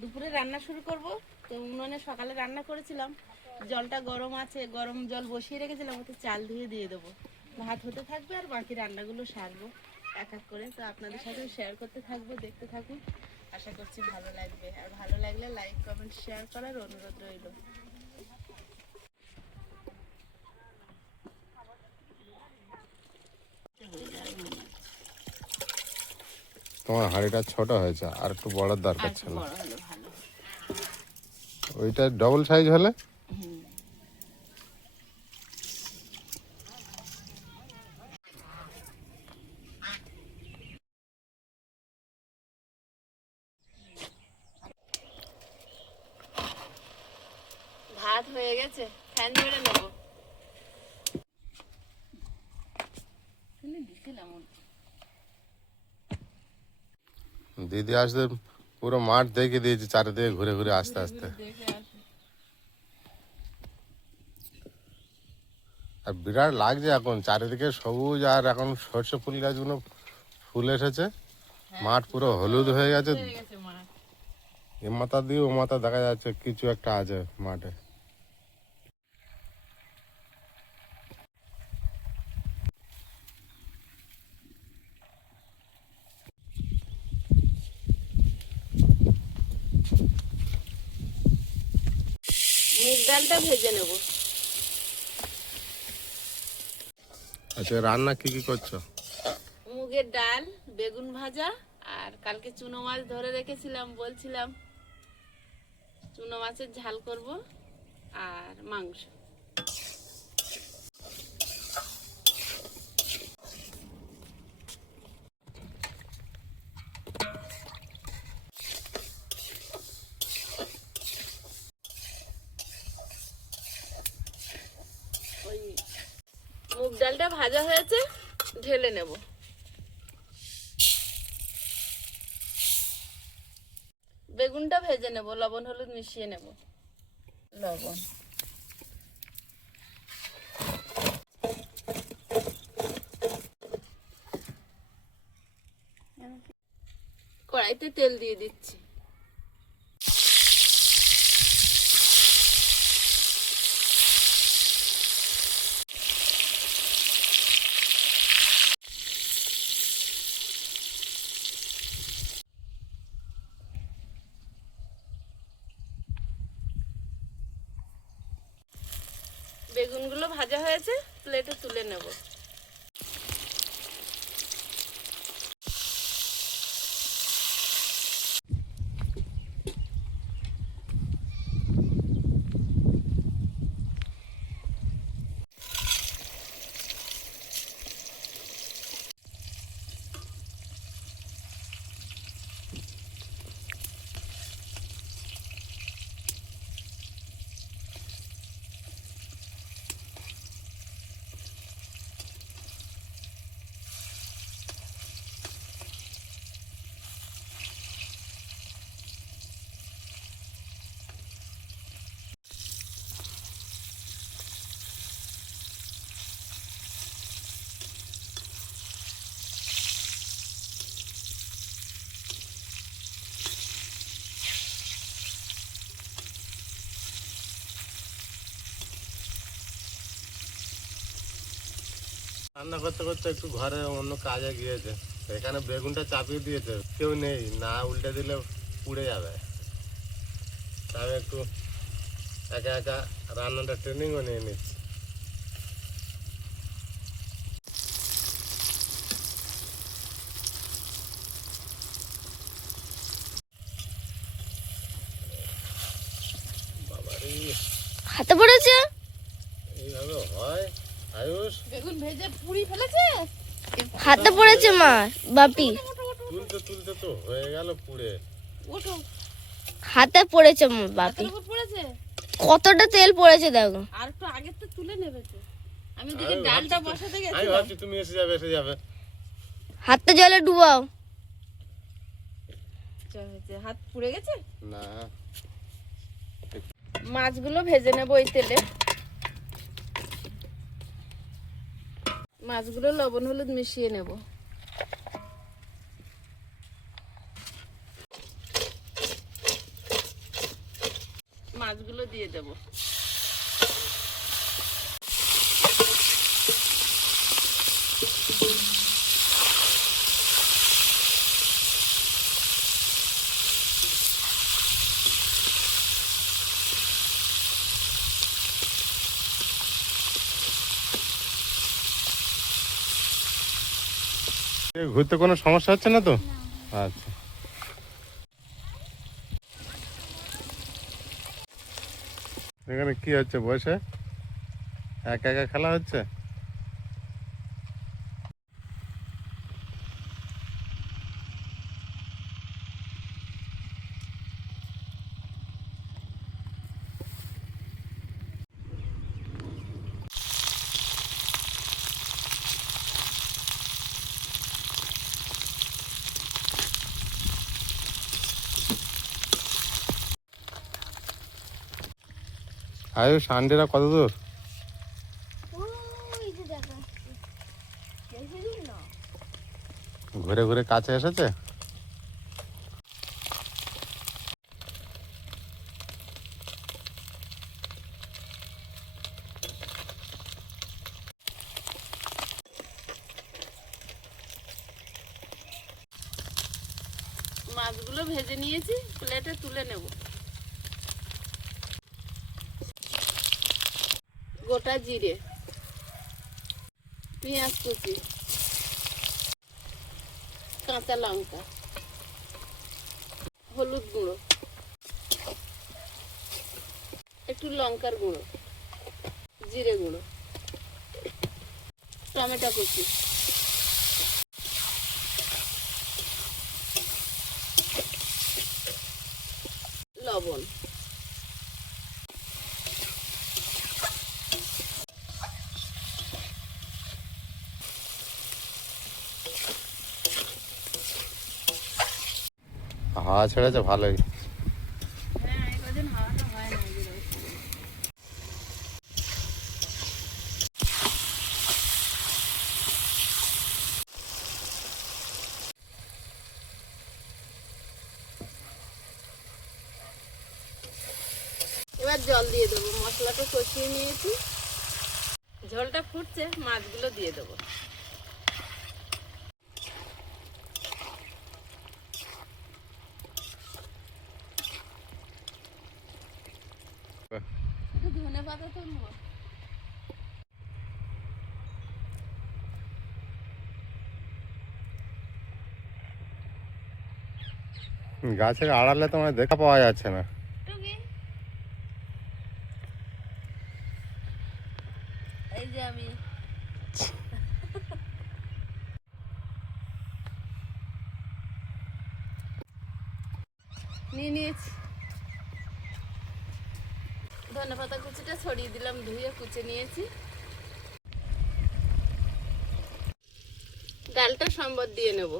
দুপুরে রান্না শুরু করব। তো উনুনে সকালে রান্না করেছিলাম, জলটা গরম আছে, গরম জল বসিয়ে রেখেছিলাম, ওতে চাল ধুয়ে দিয়ে দেবো। ভাত হতে থাকবে আর বাকি রান্নাগুলো সারবো এক এক করে। তো আপনাদের সাথে শেয়ার করতে থাকবো, দেখতে থাকুন। আশা করছি ভালো লাগবে, আর ভালো লাগলে লাইক কমেন্ট শেয়ার করার অনুরোধ রইল। তোমার হাঁড়িটা ছোট হয়েছে, আর একটু বড় দরকার ছিল। ওইটা ডবল সাইজ হলে ভাত হয়ে গেছে, ফ্যান ধরে নেব। দিদি আসতে পুরো মাঠ দেখে দিয়েছে, চারিদিকে ঘুরে ঘুরে আস্তে আস্তে। আর বিরাট লাগছে এখন, চারিদিকে সবুজ, আর এখন সর্ষে ফুল গাছগুলো ফুল এসেছে, মাঠ পুরো হলুদ হয়ে গেছে। এ মাথা দিয়ে ও মাথা দেখা যাচ্ছে কিছু একটা আছে মাঠে। মুগ ডালটা ভেজে নেব। আচ্ছা, রান্না কি কি করছো? মুগের ডাল, বেগুন ভাজা, আর কালকে চুনো মাছ ধরে রেখেছিলাম, বলছিলাম চুনো মাছের ঝাল করব, আর মাংস। ওই মুগ ডালটা ভাজা হয়েছে, ঢেলে নেব। বেগুনটা ভেজে নেব, লবণ হলুদ মিশিয়ে নেব। লবণ, কড়াইতে তেল দিয়ে দিচ্ছি। বেগুনগুলো ভাজা হয়েছে, প্লেটে তুলে নেব। রান্না করতে করতে একটু ঘরে অন্য কাজে গিয়েছে, এখানে বেগুনটা চাপিয়ে দিয়েছে, কেউ নেই, না উল্টে দিলে পুড়ে যাবে। তাই একটু একা একা রান্নাটা ট্রেনিংও নিয়ে নিচ্ছি। বাবারে, হাতে পড়েছে, এইভাবে হয়? আয়ুষ, বেগুন ভেজে পুরি ফেলেছে, হাতে পড়েছে মা, বাপি তুলতে তুলতে তো হয়ে গেল পুড়ে। ওঠো। হাতে পড়েছে বাপি, হাতের উপর পড়েছে, কতটা তেল পড়েছে দেখো। আর একটু আগে তো তুলে নেবে তো। আমি ওদিকে ডালটা বসাতে আমি গেছিলাম। ভাবছি তুমি এসে যাবে এসে যাবে। হাতটা জলে ডুবাও। হাত পুড়ে গেছে। না, মাছগুলো ভেজে নেব ওই তেলে। মাছগুলো লবণ হলুদ মিশিয়ে নেব। দিয়ে দেবো। ঘুরতে কোনো সমস্যা হচ্ছে না তো? আচ্ছা, এখানে কি হচ্ছে বসে একা একা খেলা হচ্ছে? আয়ু সান্ডেরা কত দূর? ঘুরে ঘুরে কাছে এসেছে। মাছগুলো ভেজে নিয়েছি, প্লেটে তুলে নেব। গোটা জিরে, পেঁয়াজ কুচি, কাঁচা লঙ্কা, হলুদ গুঁড়ো, একটু লঙ্কার গুঁড়ো, জিরে গুঁড়ো, টমেটো কুচি, লবণ, হাওয়া ছেড়েছে ভালোই। হ্যাঁ এই কদিন হাওয়াটা হয় না। এবার জল দিয়ে দেবো। মশলাটা কষিয়ে নিয়েছি, ঝোলটা ফুটছে, মাছগুলো দিয়ে দেবো। ধনে পাতা তুলবো। গাছের আড়ালে তোমার দেখা পাওয়া যাচ্ছে না। এই যে আমি নিয়ে নিয়েছি। ধনেপাতা কুচিটা ছড়িয়ে দিলাম, ধুয়ে কুচে নিয়েছি। ডালটা সম্বর দিয়ে নেব।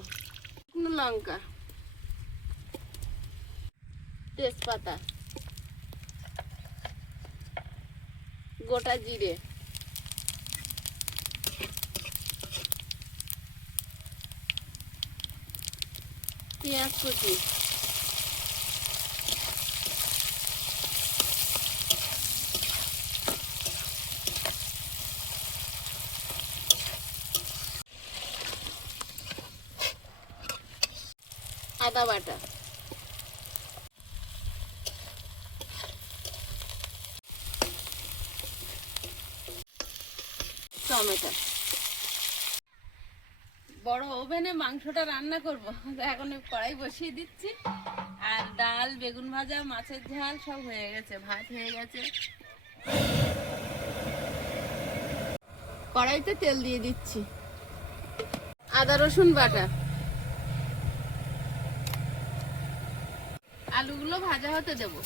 শুকনো লঙ্কা, তেজপাতা, গোটা জিরে, পেঁয়াজ কুচি, আদা বাটা, টমেটো। বড় ওভেনে মাংসটা রান্না করব। এখন কড়াই বসিয়ে দিচ্ছি। আর ডাল, বেগুন ভাজা, মাছের ঝাল সব হয়ে গেছে, ভাত হয়ে গেছে। কড়াইতে তেল দিয়ে দিচ্ছি। আদা রসুন বাটা, আলুগুলো ভাজা হতে দেবো।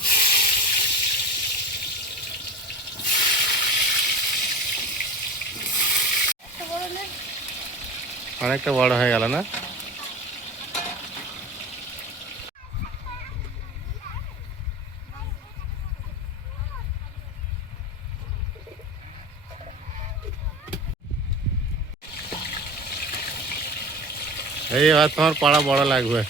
অনেকটা বড় হয়ে গেল না? এই এবার তোমার পাড়া বড় লাগবে।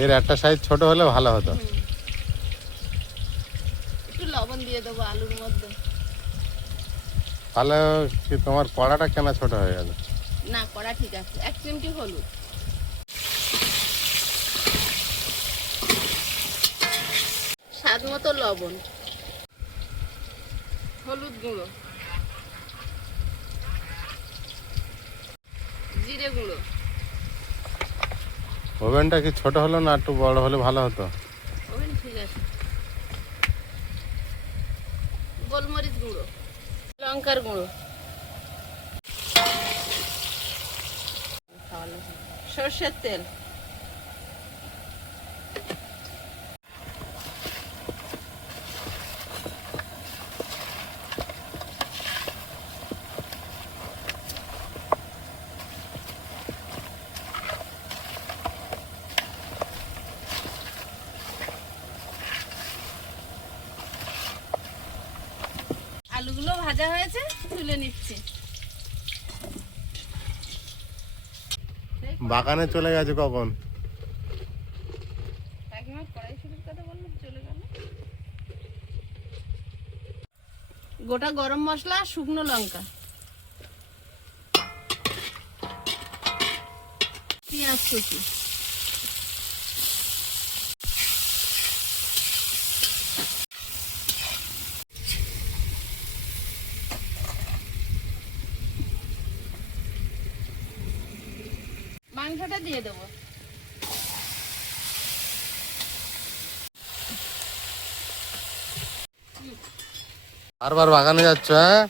এর একটা সাইজ ছোট হলে ভালো হতো। একটু লবণ দিয়ে দেবো আলুর মধ্যে। তাহলে কি তোমার কড়াটা কেন ছোট হয়ে গেল? না, কড়া ঠিক আছে। 1 চিমটি হলুদ, স্বাদ মতো লবণ, হলুদ গুঁড়ো, জিরে গুঁড়ো, ওভেনটা কি ছোট হলো না একটু বড় হলে ভালো হতো? ওভেন ঠিক আছে, গোলমরিচ গুঁড়ো, লঙ্কার গুঁড়ো, সর্ষের তেল, আলুগুলো ভাজা হয়েছে, তুলে নিচ্ছি। বাগানে চলে গেছে কখন? কাকিমা কড়াই শুরুর কথা বললো, চলে গেল। গোটা গরম মশলা, শুকনো লঙ্কা, পেঁয়াজ কুচি, মাংসটা দিয়ে দেবো। বারবার বাগানে যাচ্ছ? হ্যাঁ,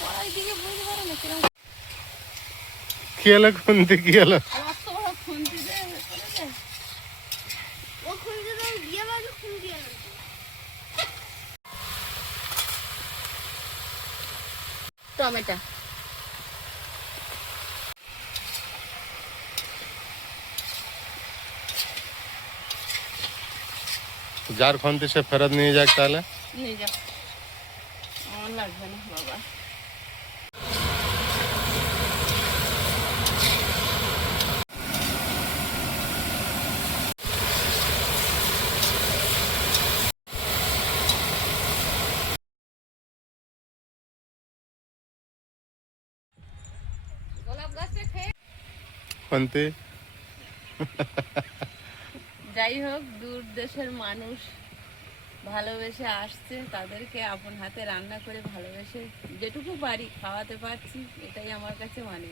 কড়াই দিকে বুঝতে পারো না কিরকম কি হলো? খুন্তি কি হলো? অত বড় খুন্তি দিয়ে করে দে। ও খুঁজে দাও, বিয়ে বাড়ি খুঁজে আনো। টমেটো, যার খুন্তি সে ফেরত নিয়ে যাক তাহলে। নিয়ে যাও, আমার লাগবে না বাবা। গোলাপ গাছটা খেয়ে খুন্তি যাই হোক, দূর দেশের মানুষ ভালোবেসে আসছে, তাদেরকে আপন হাতে রান্না করে ভালোবেসে যেটুকু পারি খাওয়াতে পারছি, এটাই আমার কাছে মানে।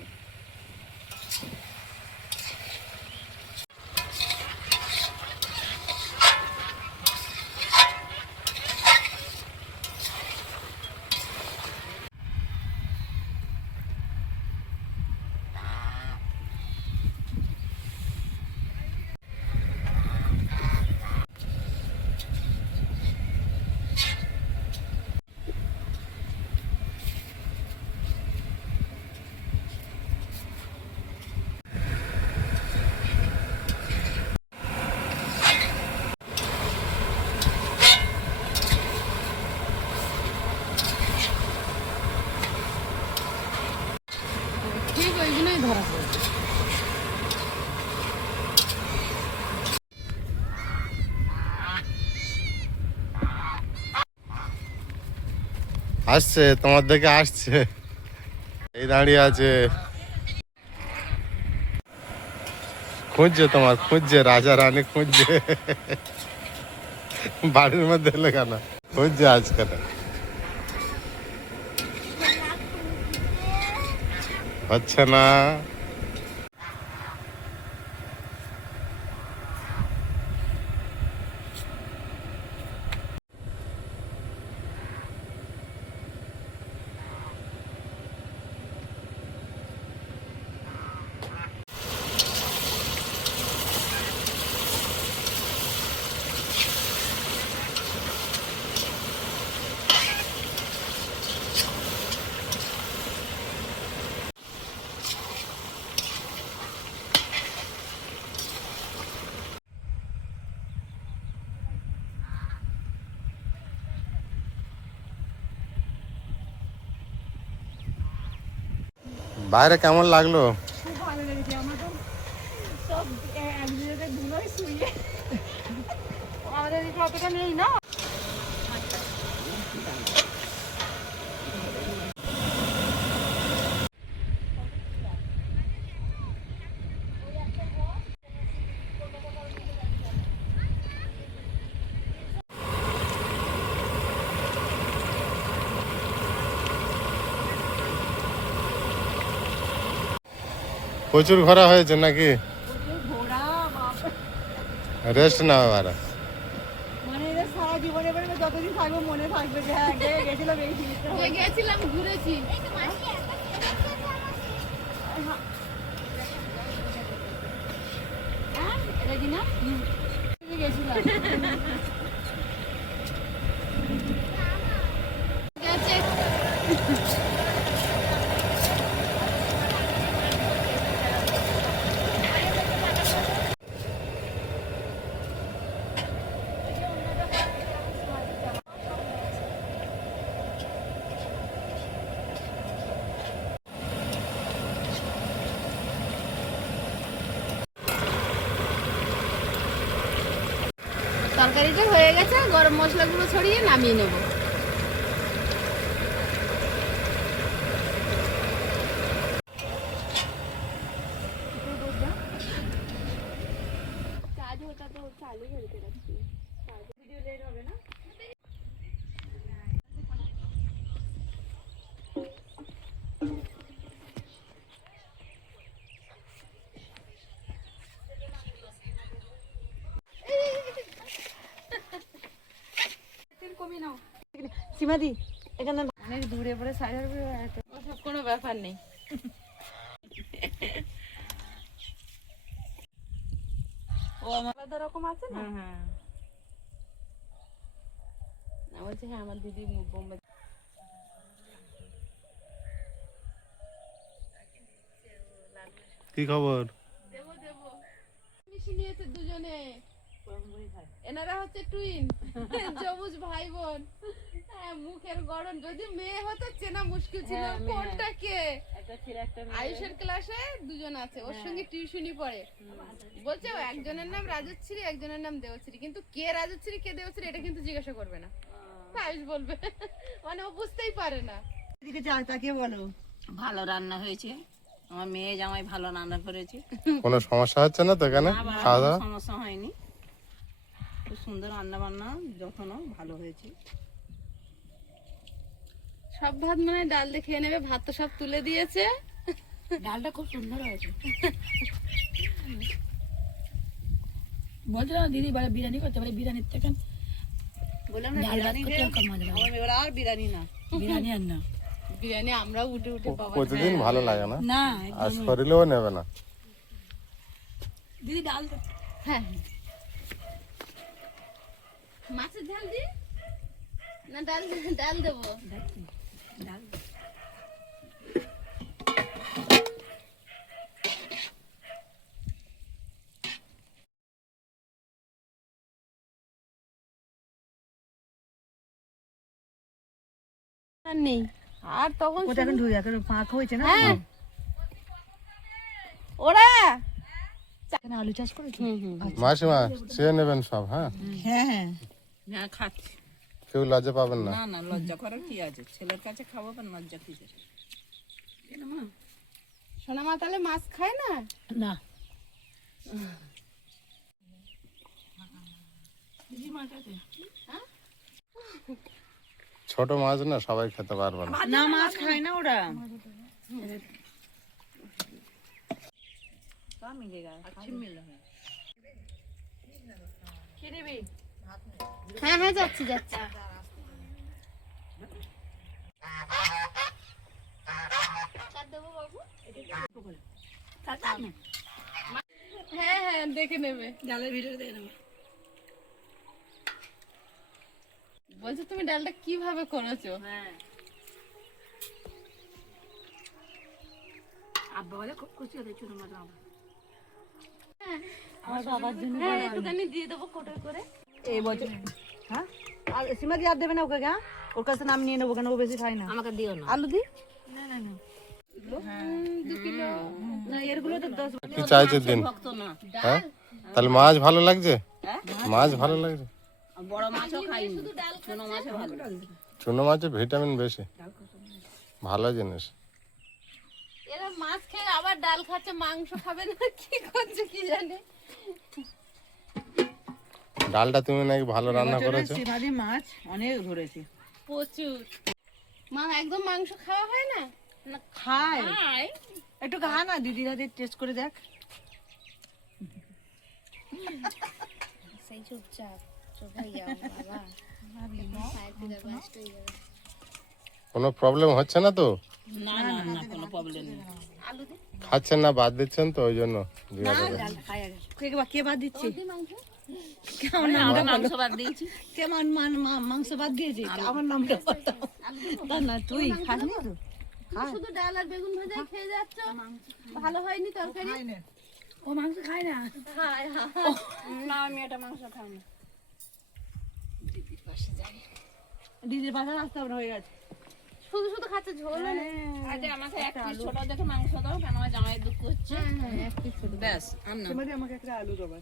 ঠিক ওইগুলোই ধরা পড়বে। আসছে, তোমার দিকে আসছে, এই দাঁড়িয়ে আছে, খুঁজছে তোমার, খুঁজছে, রাজা রানী খুঁজছে। বাড়ির মধ্যে এলে কেন? খুঁজছে আজকে। হচ্ছে না। বাইরে কেমন লাগলো? খুব ভালো লেগেছে আমার তো, সব এক জায়গায় ধুলোয় শুয়ে। আমাদের এদিকে অতটা নেই না। প্রচুর ঘোরা হয়েছে নাকি? ঘোড়া বাবা, রেস্ট নাও এবারে। মানে এরা সারা জীবনে এবারে যতদিন থাকবো মনে থাকবে যে হ্যাঁ গেছিলাম এই জিনিসটা। গেছিলাম, ঘুরেছি। হ্যাঁ, এটা কি না? গেছিলাম। গেছে। তরকারিটা হয়ে গেছে, গরম মশলাগুলো ছড়িয়ে নামিয়ে নেব। সীমাদি এখানে অনেক দূরে পরে সাইডের ওসব কোনো ব্যাপার নেই। ও আমার আলাদা রকম আছে না। হ্যাঁ, না বলছে হ্যাঁ আমার দিদি বোম্বে। কি খবর? মিশে নিয়েছে দুজনে, এনারা হচ্ছে টুইন, সবুজ ভাই বোন। হ্যাঁ, মুখের গড়ন যদি মেয়ে হতো চেনা মুশকিল ছিল কোনটা কে। আয়ুষের ক্লাসে দুজন আছে, ওর সঙ্গে টিউশনি পড়ে। বলছে ও একজনের নাম রাজশ্রী, একজনের নাম দেবশ্রী, কিন্তু কে রাজশ্রী কে দেবশ্রী এটা কিন্তু জিজ্ঞাসা করবে না, আয়ুষ বলবে। মানে ও বুঝতেই পারে না। এদিকে তাকিয়ে বলো। ভালো রান্না হয়েছে, আমার মেয়ে জামাই ভালো রান্না করেছে। কোনো সমস্যা হচ্ছে না তো এখানে খাওয়া দাওয়া? সমস্যা হয়নি, খুব সুন্দর রান্না বান্না, যত্ন ভালো হয়েছে। সব ভাত মানে ডাল দিয়ে খেয়ে নেবে, ভাত তো সব তুলে দিয়েছে। ডালটা খুব সুন্দর হয়েছে। বলছো না দিদি বলে বিরিয়ানি করতে পারে, বিরিয়ানির থেকে বললাম না ডাল ভাত করতে কম মজা লাগে। আমার এবার আর বিরিয়ানি না। বিরিয়ানি আর না, বিরিয়ানি আমরাও উঠে উঠে পাবো। প্রতিদিন ভালো লাগে না, না আর শরীরেও নেবে না। দিদি ডাল হ্যাঁ, মাছের ঝাল দি না ডাল, ডাল দেবো। ডাল আর নেই, আর তখন ওটা এখন ধুই, এখন পাক হয়েছে না। হ্যাঁ ওরা এখানে আলু চাষ করেছি। মাসিমা চেয়ে নেবেন সব। হ্যাঁ, হ্যাঁ হ্যাঁ, না খাচ্ছি। কেউ লজ্জা পাবেন না। না না, লজ্জা করার কি আছে, ছেলের কাছে খাবো বা লজ্জা কি করে? সোনা মা তাহলে মাছ খায় না? না ছোট মাছ না সবাই খেতে পারবে না। না মাছ খায় না ওরা। হ্যাঁ হ্যাঁ, যাচ্ছি যাচ্ছি। হ্যাঁ হ্যাঁ, দেখে নেবে। ডালের ভিতরে দিয়ে দেবো। বলছো তুমি ডালটা কিভাবে করেছো? আব্বা বলে খুব খুশি হতে চুনো মজা হবে। আমার বাবার জন্য হ্যাঁ, একটুখানি দিয়ে দেবো কোটো করে। এই বছর। হ্যাঁ, আর সীমাদি আর দেবে না ওকে? হ্যাঁ, ওর কাছে নাম নিয়ে নেবো কেন, ও বেশি খায় না। আমাকে দিও না। আলু দি। 2 কিলো না, এরগুলো তো 10 কি চাইছে দিন? ভক্ত না। হ্যাঁ, তাহলে মাছ ভালো লাগছে? হ্যাঁ? মাছ ভালো লাগছে? আর বড় মাছও খাইনি, ছোট মাছও ভালো। চুনো মাছে ভিটামিন বেশি, ভালো জিনিস। এরা মাছ খেয়ে আবার ডাল খাচ্ছে, মাংস খাবে না, কি করছে কি জানে। ডালটা তুমি নাকি ভালো রান্না করেছো? শিবাদি মাছ অনেক ধরেছি। প্রচুর। মা একদম মাংস খাওয়া হয় না? না খায়, খায়। একটু খা না, দিদিরা টেস্ট করে দেখ। সেই চুপচাপ চোখাই যাও বাবা, খায় ফিরে বাস্ট হয়ে যাবে। কোনো প্রবলেম হচ্ছে না তো? না না না, কোনো প্রবলেম নেই। আলু দি খাচ্ছেন না, বাদ দিচ্ছেন তো, ওই জন্য জিজ্ঞাসা করছি। খায় আগে। কে বাদ দিচ্ছে? মাংস কেমন আমরা মাংস বাদ দিয়েছি। কেমন মাংস বাদ দিয়েছি? আমার নামটা বলতো না, তুই খাস নি তো? শুধু ডাল আর বেগুন ভাজা খেয়ে যাচ্ছ, ভালো হয়নি তরকারি? ও মাংস খায় না। খায়, হ্যাঁ। না, আমি এটা মাংস খাই না। দিদির পাশে রাস্তা হয়ে গেছে। শুধু শুধু খাচ্ছে, ঝোল আগে আমাকে এক পিস ছোট দেখে মাংস দাও, কেন আমার জামাই দুঃখ হচ্ছে। ব্যাস, আর না। শিবাদি আমাকে একটা আলু দেবে।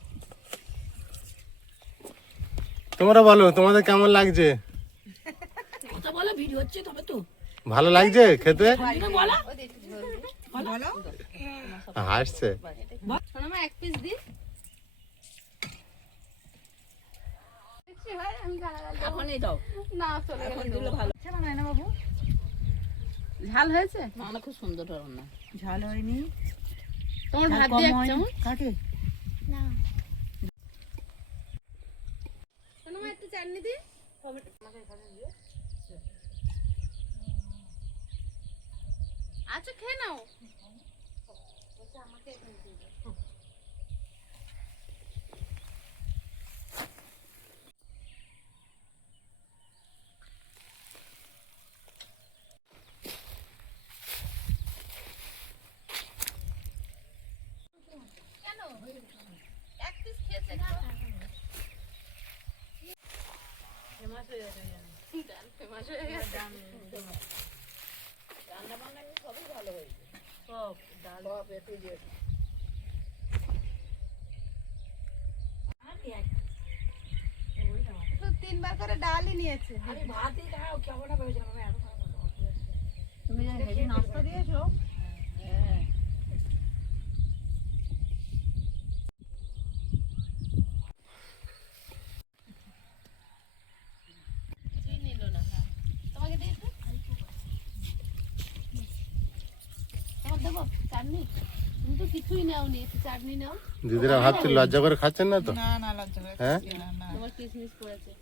তোমরা বলো, তোমাদের কেমন লাগছে? কথা বলো, ভিডিও হচ্ছে তবে তো। ভালো লাগছে খেতে? বলো হাসছে। শোনো মা, এক পিস দি। দেখছি ভাই, আমি গালাগাল দেবো। এখনই দাও, না, চলে গেলে এখন দেবো। দিলে ভালো। আচ্ছা না না বাবু, ঝাল হয়েছে? আমার খুব সুন্দর রান্না। ঝাল হয়নি। তোমার ঝাল ভাত কম দিয়ে এক হয়নি। চামচ। কাকে? না শোনো মা, একটু চাটনি দি। আচ্ছা, খেয়ে নাও। এক পিস খেয়েছে। ফেমাস হয়ে গেছে। রান্না বান্না সবই ভালো হয়েছে। সব ডাল সব একটু যে তো 3 বার করে ডালই নিয়েছে। আমি ভাতই খাও, কেমন ভেবেছিলাম আমি এত খাবো না। তুমি যে হেভি নাস্তা দিয়েছো। কিছুই নিল না। তোমাকে দিয়েছে? তোমার দেবো চাটনি? তুমি তো কিছুই নাওনি, একটু চাটনি নাও। দিদিরা ভাবছি লজ্জা করে খাচ্ছেন না তো? না না, লজ্জা করে হ্যাঁ, না। তোমার কিসমিস পড়েছে।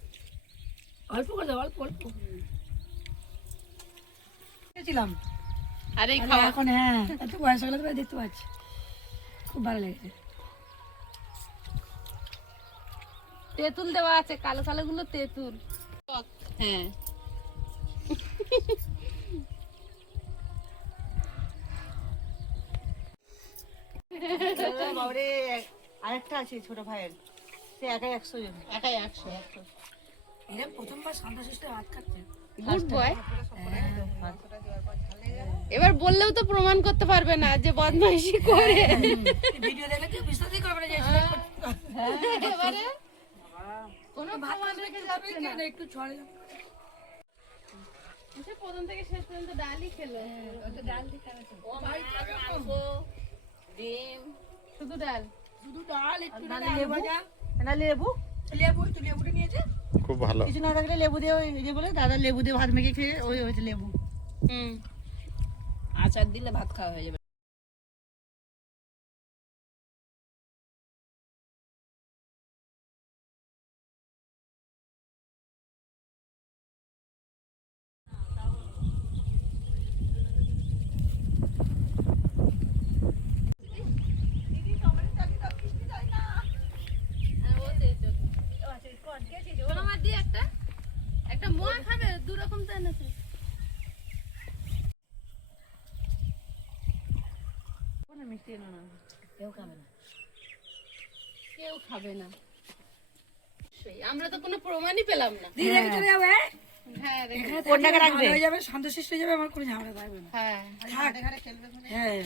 অল্প করে দাও, অল্প অল্প। খেয়েছিলাম। আরে আরে খাওয়া। এখন হ্যাঁ, এত বয়স হলে তো দেখতে পাচ্ছি, খুব ভালো লেগেছে। তেঁতুল দেওয়া আছে, কালো কালো গুলো তেঁতুল। হ্যাঁ, বাবারে, আরেকটা আছে ছোট ভাইয়ের, সে একাই 100 জন। একাই 100। এরা প্রথমবার শান্ত শিষ্ট হাত কাটছে। Good boy. এবার বললেও তো প্রমাণ করতে পারবে না যে বদমাইশি করে। ভিডিও দেখলে কেউ বিশ্বাসই করবে না যে এবারে কোনো প্রমাণ রেখে যাচ্ছে না। একটু ছড়ে। সে প্রথম থেকে শেষ পর্যন্ত ডালই খেলো। ও মাছ, মাংস, ডিম, শুধু ডাল। শুধু ডাল, একটু লেবু ভাজা, না লেবু, একটু লেবুটা নিয়েছে। খুব ভালো। কিছু না থাকলে লেবু দিয়ে, ওই যে বলে দাদা লেবু দিয়ে ভাত মেখে খেয়ে, ওই হয়েছে লেবু। আচার দিলে ভাত খাওয়া হয়ে যাবে। শোনো মা, দিয়ে একটা একটা মোয়া খাবে, 2 রকম তো এনেছে। মিষ্টি এনো না, কেউ খাবে না। কেউ খাবে না। সেই, আমরা তো কোনো প্রমাণই পেলাম না। দিদি রেখে চলে যাবে। হ্যাঁ রেখে এখানে কোনটাকে থাকলে রাখবে? ভালো হয়ে যাবে, শান্তশিষ্ট হয়ে যাবে, আমার কোনো ঝামেলা থাকবে না। হ্যাঁ থাক। ঘাড়ে খেলবে হ্যাঁ